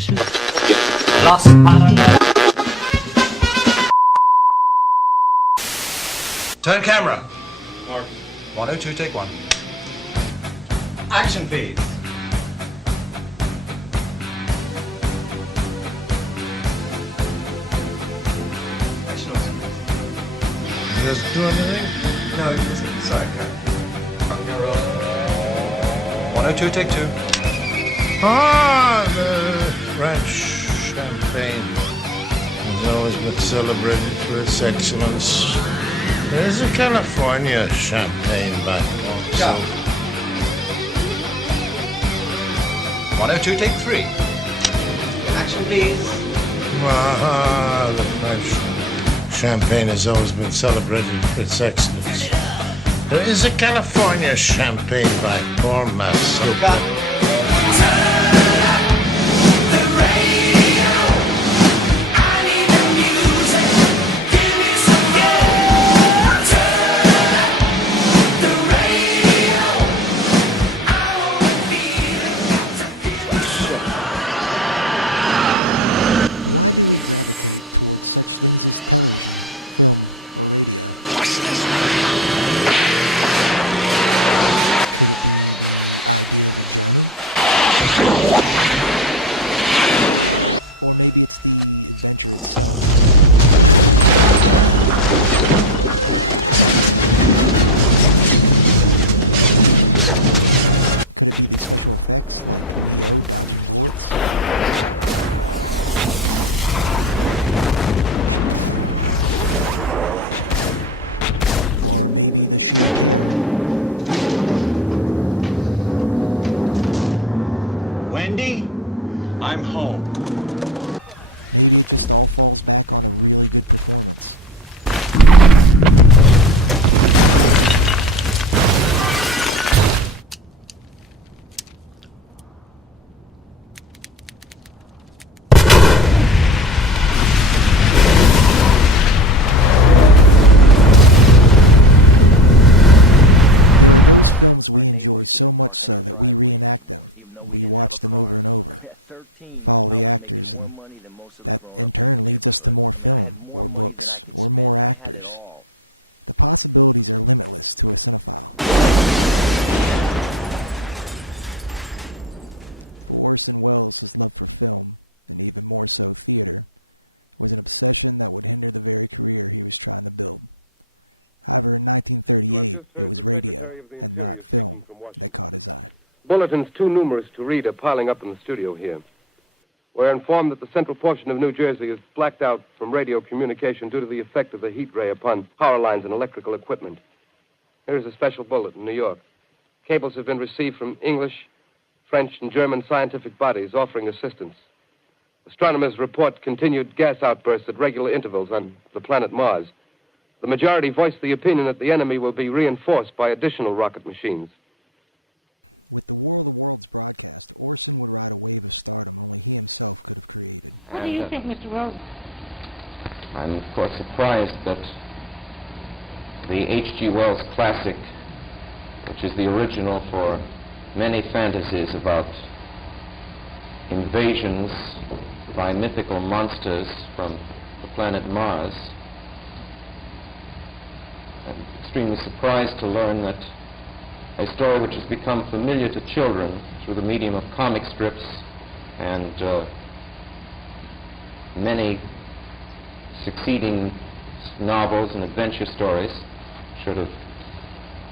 Spanish? Los Paraná. Turn camera. Mark. 102, take one. Action, please. Action, Just doing anything? no, sorry. 102, take two. Ah, the French champagne has always been celebrated for its excellence. There's a California champagne back also. 102, take three. Action, please. Ah, the French champagne has always been celebrated for its excellence. There is a California champagne by poor Master. Why do we gravitate towards such things as television, film, or radio? Could it be the idea of a journey? Or maybe it's the adventure itself? Could it be the special effects like Neo dodging bullets? Or maybe the sheer terror? Wendy, I'm home. Maybe it just all falls back on a really good performance. There are those films we enjoy so much so that we reenact them. We watch them over and over, follow the actors, and that in turn leads us to more film, or books, or more actors. The possibilities are limitless to a cinephile. For Orson Welles' love for film, and even more so theater, was an obsession that would hinder the very career he was trying to build. However, in 1938, it was radio, and not film, that caught his eye. Bulletins too numerous to read are piling up in the studio here. We're informed that the central portion of New Jersey is blacked out from radio communication due to the effect of the heat ray upon power lines and electrical equipment. Here's a special bulletin, New York. Cables have been received from English, French, and German scientific bodies offering assistance. Astronomers report continued gas outbursts at regular intervals on the planet Mars. The majority voiced the opinion that the enemy will be reinforced by additional rocket machines. With the War of the Worlds broadcast, Orson would ride a wave of stardom only he himself could have created. What do you think, Mr. Rose? I'm, of course, surprised that the H.G. Wells classic, which is the original for many fantasies about invasions by mythical monsters from the planet Mars, I'm extremely surprised to learn that a story which has become familiar to children through the medium of comic strips and many succeeding novels and adventure stories should have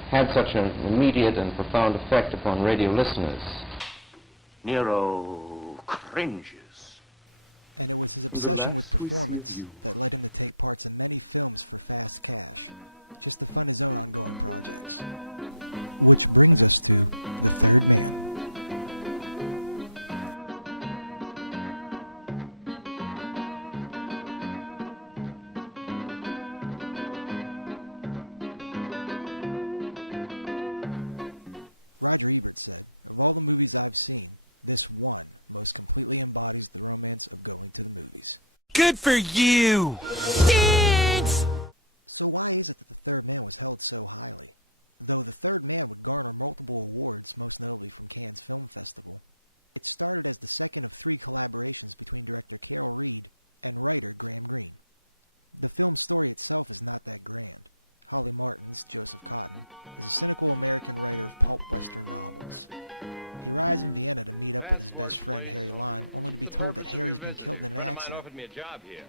had such an immediate and profound effect upon radio listeners. Nero cringes. And it was his obsession with performance that led him to take parts in many films for fast cash, just to fund his own ongoing projects. Which brings us to The Third Man. Roger Ebert said, "Of all the movies I've seen, this one most completely embodies the romance of going to the movies." Good for you! So why is it that The Third Man was held so highly? Though The Third Man would garner multiple awards, most notably from Cannes Film Festival, It started as the second of 3 collaborations between director Carol Reed and writer Graham Greene. The film's story itself is not that grand. Holly Martin's Joseph Cotten is a cynical American writer of pulp western novels. He arrives in Vienna to meet up with his best friend Harry Lime, only to be told that Harry's been killed in an accident.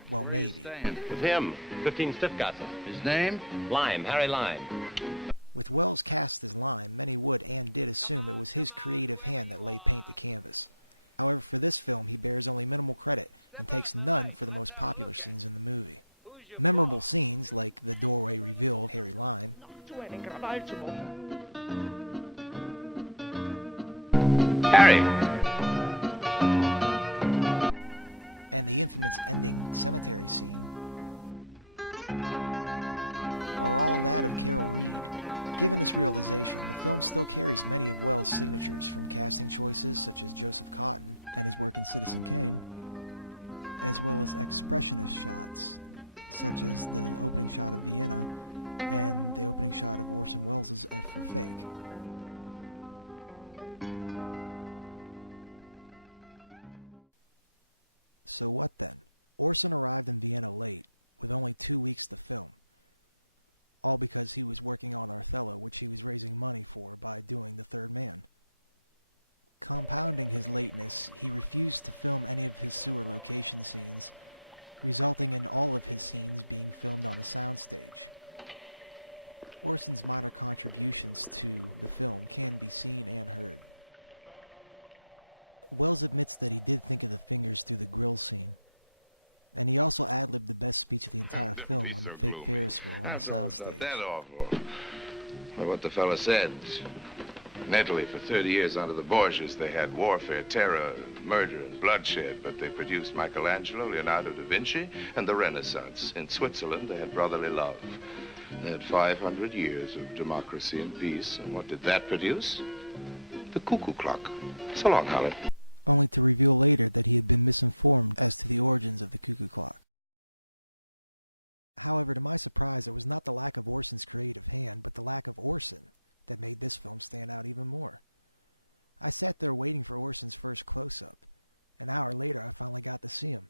Well, maybe. With him, 15 Stiftgasse. His name? Lime, Harry Lime. With Wells cast as Lime, many would and did assume it was his creative hand that laid paint to canvas. However, for this film, he bears only minimal credit and takes none for the most popular scenes in the movie. Memorable scenes, like the doorway reveal of Harry Lime, Harry! and the infamous ending cemetery scene, are all that of Carol Reed. Given this realization, the film still carries many of Wells' signatures, from casting choices such as Joseph Cotten and his work in Citizen Kane, as well as expressionist shots, such as the opening shot of Vienna and the opening shot of Orson Welles' F for Fake. So what then? Orson arrived in Vienna late, with only 2 weeks to film. All because he was working on Othello, which he was raising money for by doing The Third Man. Compounding his lateness, he refused to film any of his sewer location scenes, resulting in all of his scenes being filmed on a soundstage. Orson's minor contributions to the film can be seen and heard. Wells admits that he did think of the fingers through the grill scene, and he also ad-libbed the best speech of the entire film on the fake Ferris wheel on the soundstage. That awful. Well, what the fella said. In Italy, for 30 years under the Borgias, they had warfare, terror, murder, and bloodshed, but they produced Michelangelo, Leonardo da Vinci, and the Renaissance. In Switzerland, they had brotherly love. They had 500 years of democracy and peace, and what did that produce? The cuckoo clock. So long, Holly. Only to reveal later that he had been misinformed as to the origins of the cuckoo clock. However, to my surprise, it was not the lack of Orson's creative hand, but the lack of Orson that made this film stand out even more. I sat there waiting for Orson's first close-up. An hour later, I finally got to see him.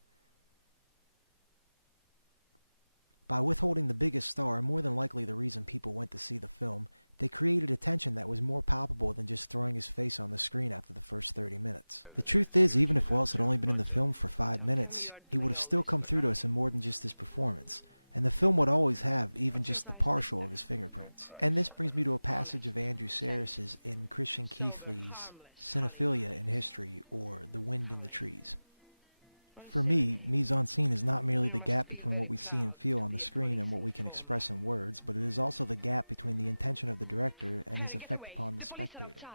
By withholding the biggest star, more than likely the reason people went to see the film, they created a tension that was more palpable than just throwing his face on the screen after the first 30 minutes. The truth is, even if Wells had only been in the film for 5 minutes, he would have still come through to us in more than just his performance, and the film would always have even just the partial of his fingerprints. And this brings me to a passage of Andrew Sarris's in Christian Keithley's Cinephilia in History, or The Wind in the Trees. For me, mise-en-scene is not merely the gap between what we see and feel on the screen and what we can express in words, but it is also the gap between the intention of the director and his effect upon the spectator.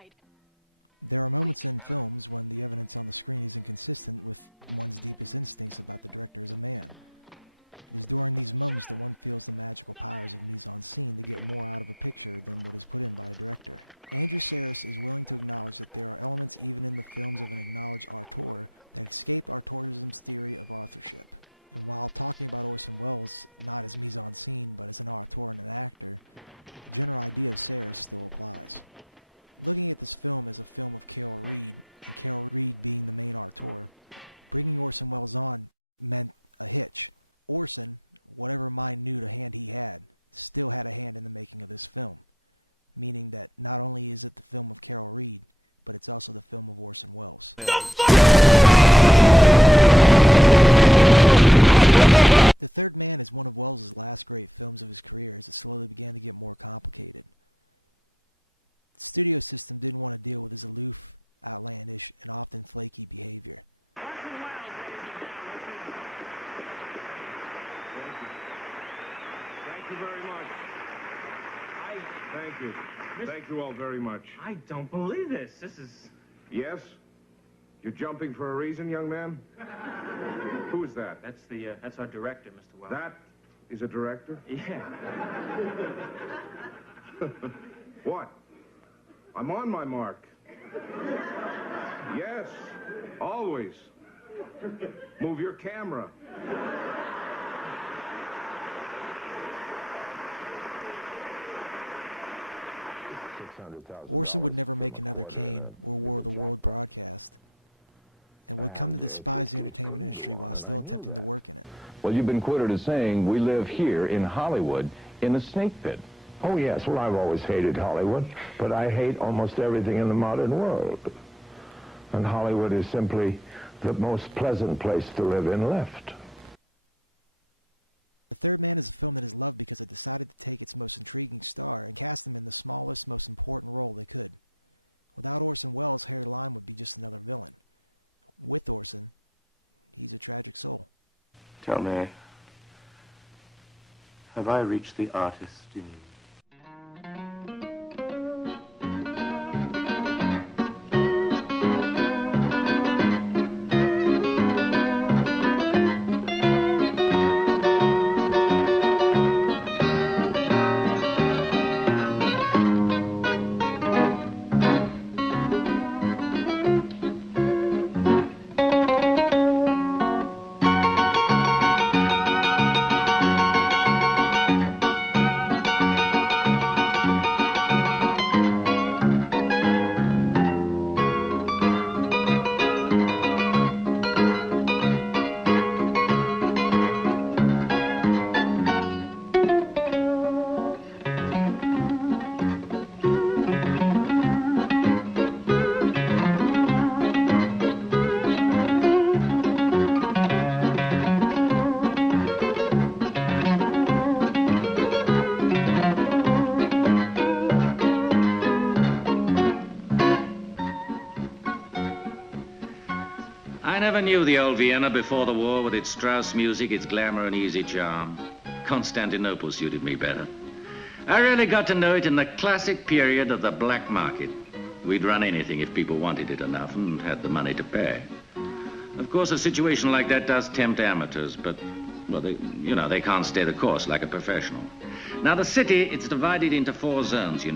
There are moments in films when the evidence on the screen is inconsistent with one's deepest instincts about the director as a man. It is during these moments that one feels the magical powers of mise-en-scene to get more out of a picture than what is put in by a director. Andrew Sarris is willing to acknowledge that there are elements even in the films of an acknowledged auteur that escape auteurism's theory of authorship. And while talking about Orson Welles not as mise-en-scene but as an auteur and an actor, the general idea of Sarris still applies. Looking at this film as a film of Carol Reed, and Carol Reed being the main auteur, bringing Orson Welles on meant a hitch. Orson, whatever minute hand he had, still had a hand in the making of this film, meaning that not only is it the film of Carol Reed, but it's also the film of Orson Welles. The Third Man is one of Welles' last great films of his career as it slowly began to get more complicated. The studio system didn't want to deal with his aloof, outlandish, and often flaky behavior. Thank you very much. Thank you. Thank you all very much. I don't believe this. This is... Yes? You're jumping for a reason, young man? Who is that? That's our director, Mr. Wells. That is a director? Yeah. What? I'm on my mark. Yes, always. Move your camera. Orson would never make another Kane or War of the World broadcast, and would come to despise the entertainment industry while still attempting to work in it. Well, you've been quoted as saying, we live here in Hollywood in a snake pit. Oh, yes. Well, I've always hated Hollywood, but I hate almost everything in the modern world. And Hollywood is simply the most pleasant place to live in left. The Third Man is a film that is loved because it decided to take its most intriguing star and cast him in the smallest, most important role they could. Without Orson Welles, Harry Lime would be just another villain. With Orson, he's a tragic soul. Tell me, have I reached the artist in you? I never knew the old Vienna before the war with its Strauss music, its glamour and easy charm. Constantinople suited me better. I really got to know it in the classic period of the black market. We'd run anything if people wanted it enough and had the money to pay. Of course, a situation like that does tempt amateurs, but, well, they can't stay the course like a professional. Now, the city, it's divided into 4 zones, each